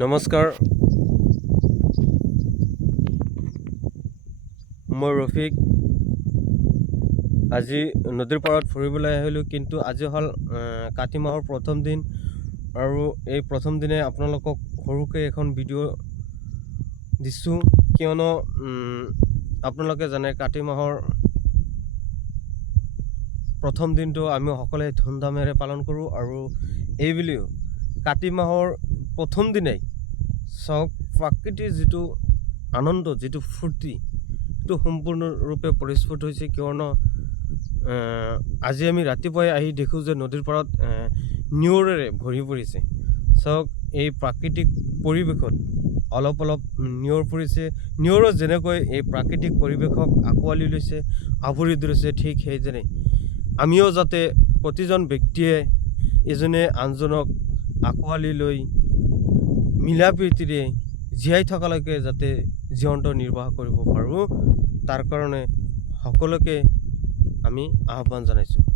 নমস্কাৰ, মই ৰফিক। আজি নদীৰ পাৰত ফুৰিবলৈ আহিলোঁ, কিন্তু আজি হ'ল কাতি মাহৰ প্ৰথম দিন আৰু এই প্ৰথম দিনে আপোনালোকক সৰুকৈ এখন ভিডিঅ' দিছোঁ, কিয়নো আপোনালোকে জানে কাতি মাহৰ প্ৰথম দিনটো আমি সকলোৱে ধুমধামেৰে পালন কৰোঁ। আৰু এইবুলিও কাতি মাহৰ প্ৰথম দিনাই চাওক, প্ৰাকৃতিৰ যিটো আনন্দ, যিটো ফূৰ্তি, সেইটো সম্পূৰ্ণৰূপে পৰিস্ফুট হৈছে। কিয়নো আজি আমি ৰাতিপুৱাই আহি দেখোঁ যে নদীৰ পাৰত নিয়ৰেৰে ভৰি পৰিছে। চাওক, এই প্ৰাকৃতিক পৰিৱেশত অলপ অলপ নিয়ৰ পৰিছে। নিয়ৰে যেনেকৈ এই প্ৰাকৃতিক পৰিৱেশক আঁকোৱালি লৈছে, আৱৰি ধৰিছে, ঠিক সেইদৰে আমিও যাতে প্ৰতিজন ব্যক্তিয়ে এজনে আনজনক আঁকোৱালি লৈ মিলা প্ৰীতিৰে জীয়াই থকালৈকে যাতে জীৱনটো নিৰ্বাহ কৰিব পাৰোঁ, তাৰ কাৰণে সকলোকে আমি আহ্বান জনাইছোঁ।